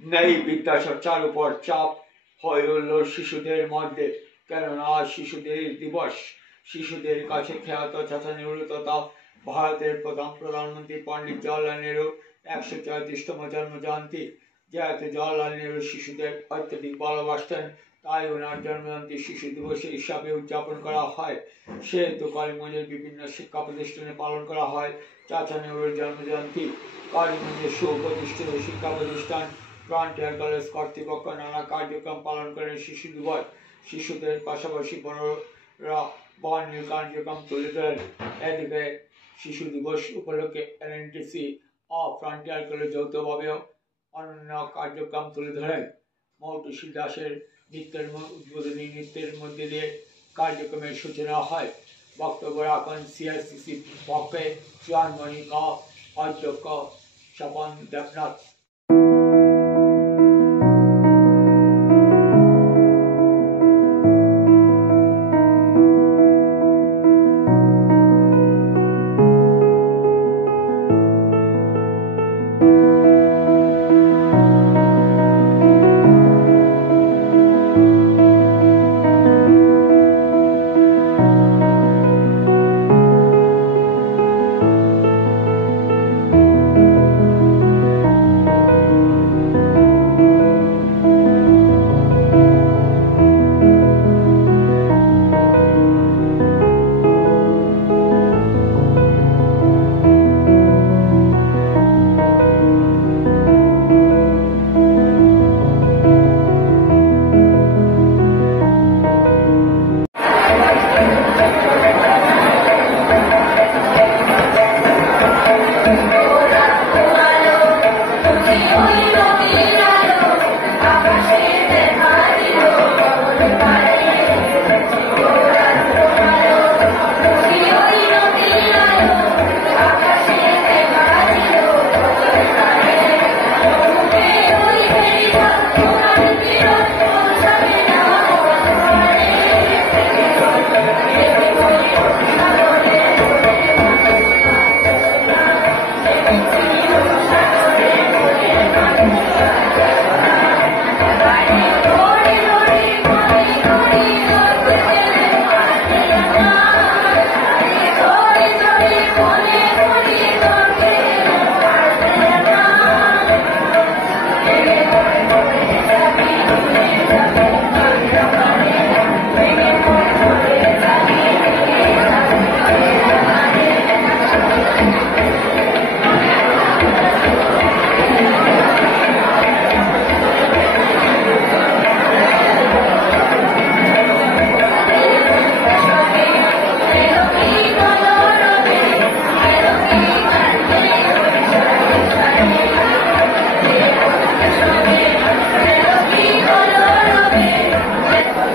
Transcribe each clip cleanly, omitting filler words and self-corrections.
নেই বিদ্যাচর্চার উপর চাপ হয়ে উঠল শিশুদের মধ্যে। কেননা শিশুদের দিবস, শিশুদের কাছে খ্যাত চাচা নেহরু তথা ভারতের প্রথম প্রধানমন্ত্রী পণ্ডিত জওহরলাল নেহরু 134তম জন্মজয়ন্তী। যেহেতু জওহরলাল নেহরু শিশুদের অত্যধিক ভালোবাসতেন, তাই ওনার জন্মজয়ন্তী শিশু দিবস হিসাবে উদযাপন করা হয়। সেহেতু করিমগঞ্জের বিভিন্ন শিক্ষা প্রতিষ্ঠানে পালন করা হয় চাচা নেহরুর জন্মজয়ন্তী। করিমগঞ্জের সুপ্রতিষ্ঠিত শিক্ষা প্রতিষ্ঠান ফ্রন্টিয়ার কলেজ কর্তৃপক্ষ নানা কার্যক্রম পালন করেন শিশু দিবস। শিশুদের পাশাপাশি বড়রা বর্ণিল কার্যক্রম তুলে ধরেন। এদিকে শিশু দিবস উপলক্ষে এনএনটিসি ও ফ্রন্টিয়ার কলেজ যৌথভাবেও অনন্য কার্যক্রম তুলে ধরেন। মৌটুসী দাসের নৃত্যের উদ্বোধনী নৃত্যের মধ্যে দিয়ে কার্যক্রমের সূচনা হয়। বক্তব্য রাখেন সিআরসিসি পক্ষে চুয়ানমণি ক অধ্যক্ষ স্বপন দেবনাথ।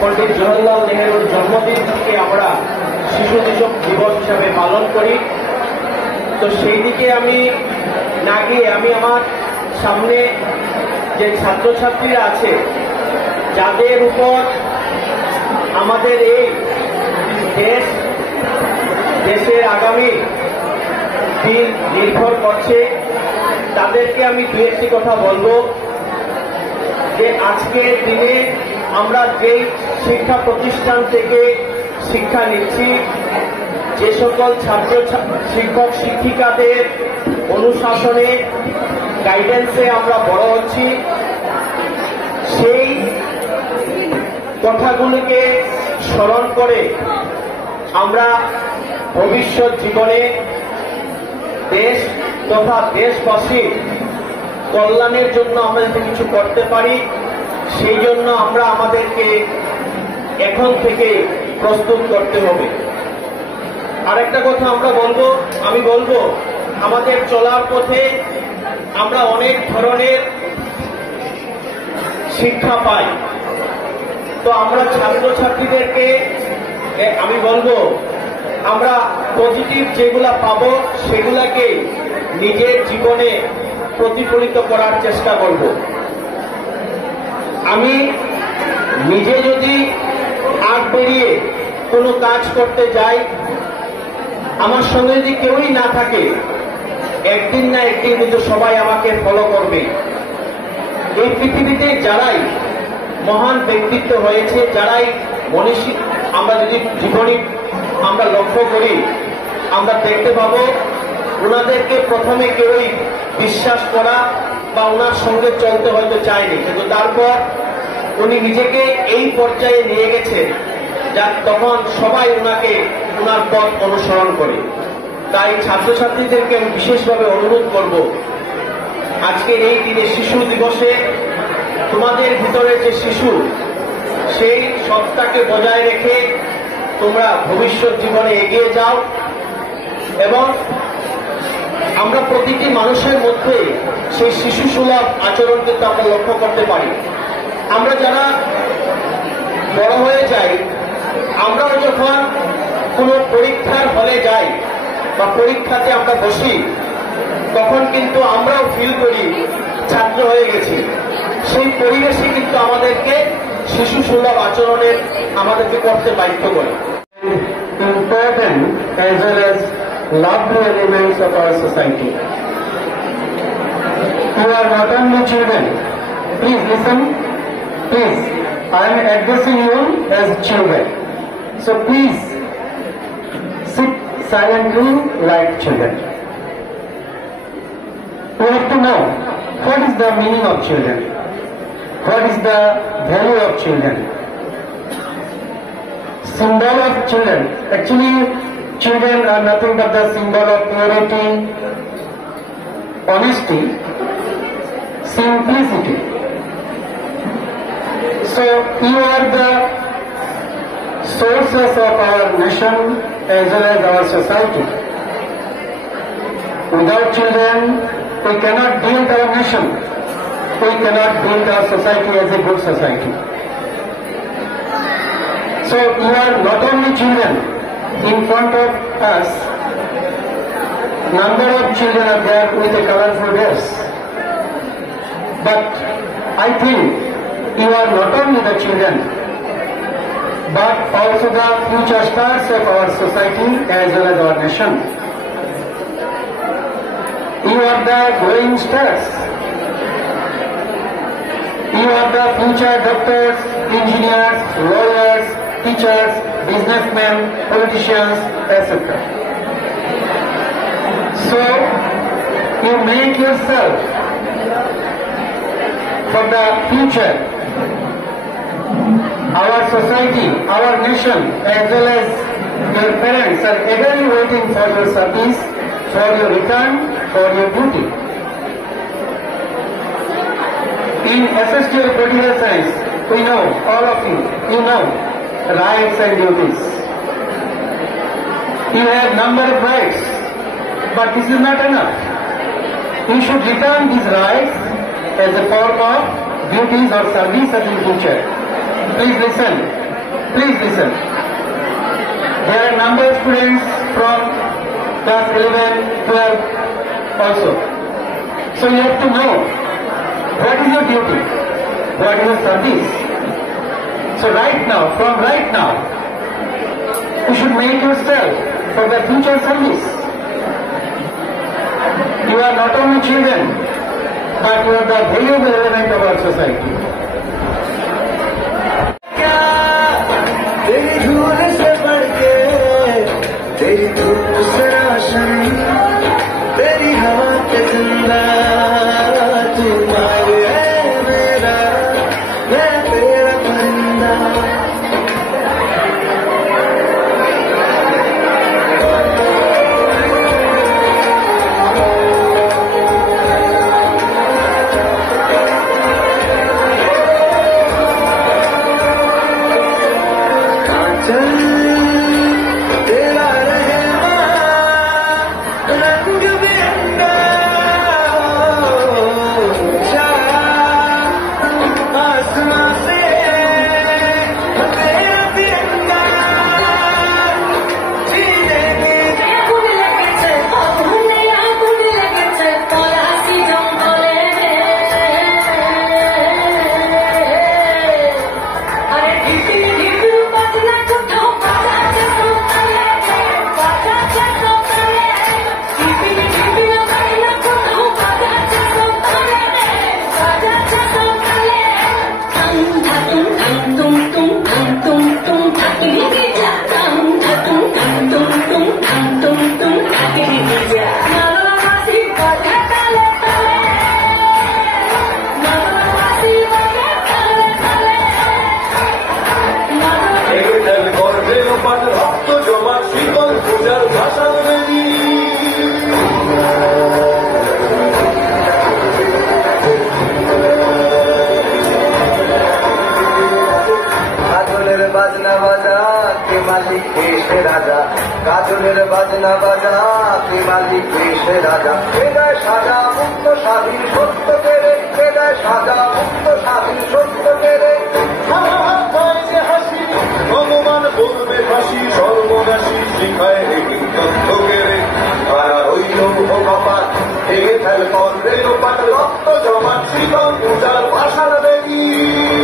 পণ্ডিত জওহরলাল নেহরুর জন্মদিনকে আমরা শিশু দিবস হিসাবে পালন করি। তো সেই দিকে আমি না গিয়ে আমি আমার সামনে যে ছাত্রছাত্রীরা আছে, যাদের উপর আমাদের এই দেশের আগামী দিন নির্ভর করছে, তাদেরকে আমি দু একটি কথা বলবো। যে আজকের দিনে আমরা যেই শিক্ষা প্রতিষ্ঠান থেকে শিক্ষা নিচ্ছি, যে সকল ছাত্র শিক্ষক শিক্ষিকাদের অনুশাসনে গাইডেন্সে আমরা বড় হচ্ছি, সেই কথাগুলিকে স্মরণ করে আমরা ভবিষ্যৎ জীবনে দেশ তথা দেশবাসীর কল্যাণের জন্য আমরা যদি কিছু করতে পারি, সেই জন্য আমরা আমাদেরকে এখন থেকে প্রস্তুত করতে হবে। আরেকটা কথা আমি বলবো আমাদের চলার পথে আমরা অনেক ধরনের শিক্ষা পাই। তো আমরা ছাত্রছাত্রীদেরকে আমি বলবো আমরা পজিটিভ যেগুলা পাবো সেগুলাকে নিজের জীবনে প্রতিফলিত করার চেষ্টা করব। আমি নিজে যদি আগ বেরিয়ে কোনো কাজ করতে যাই, আমার সঙ্গে যদি কেউই না থাকে, একদিন না একদিন কিন্তু সবাই আমাকে ফলো করবে। এই পৃথিবীতে যারাই মহান ব্যক্তিত্ব হয়েছে, যারাই মনীষী, আমরা যদি জীবনী আমরা লক্ষ্য করি, আমরা দেখতে পাবো ওনাদেরকে প্রথমে কেউই বিশ্বাস করা বা ওনার সঙ্গে চলতে হয়তো চায়নি, কিন্তু তারপর উনি নিজেকে এই পর্যায়ে নিয়ে গেছেন যা তখন সবাই ওনার পথ অনুসরণ করে। তাই ছাত্রছাত্রীদেরকে আমি বিশেষভাবে অনুরোধ করব, আজকের এই দিনে শিশু দিবসে তোমাদের ভিতরে যে শিশু, সেই সত্তাকে বজায় রেখে তোমরা ভবিষ্যৎ জীবনে এগিয়ে যাও। এবং আমরা প্রতিটি মানুষের মধ্যে সেই শিশু সুলভ আচরণ কিন্তু আমরা লক্ষ্য করতে পারি। আমরা যারা বড় হয়ে যাই, আমরাও যখন কোনো পরীক্ষার হলে যাই বা পরীক্ষাতে আমরা বসি, তখন কিন্তু আমরাও ফিল করি ছাত্র হয়ে গেছি। সেই পরিবেশে কিন্তু আমাদেরকে শিশু সুলভ আচরণের আমাদেরকে করতে বাধ্য করে। Important as well as lovely elements of our society. You are not only children. Please listen. Please, I am addressing you as children. So please sit silently like children. We have to know what is the meaning of children. What is the value of children? Symbol of children. Actually, children are nothing but the symbol of purity, honesty, simplicity. So, you are the sources of our nation as well as our society. Without children, we cannot build our nation. We cannot build our society as a good society. So you are not only children. In front of us, number of children are there with a colorful dress. But I think you are not only the children, but also the future stars of our society as well as our nation. You are the growing stars. You are the future doctors, engineers, lawyers, teachers, businessmen, politicians, etc. So, you make yourself for the future. Our society, our nation, as well as your parents are eagerly waiting for your service, for your return, for your duty. In SSTL Political Science, we know, all of you know, rights and duties. You have number of rights, but this is not enough. You should return these rights as a form of duties or services in future. Please listen. Please listen. There are number of students from class 11, 12 also. So you have to know what is your duty, what is your service. So right now, from right now, you should make yourself for the future service. You are not only children, but you are the valuable element of our society. तेरी धूल से बढ़ के, तेरी धूप से रोशन, तेरी हवा के जिंदा, तू मारे है मेरा, मैं तेरा परिंदा। বাজনের বাজনা বাজা কে মালিক দেশে রাজা বেদায় সাজা মুক্ত স্বাধীন সত্য পেরে বেদায় সাজা মুক্ত স্বাধীন সত্য পেরে হাসি ভগবান বলবে হাসি সর্বনাশী শিখায় তথ্য পেরে তারা হইল ভগবান ভেঙে ফেল কর রেণুপাত রক্ত জমা শ্রীকম পূজার ভাষার দেবী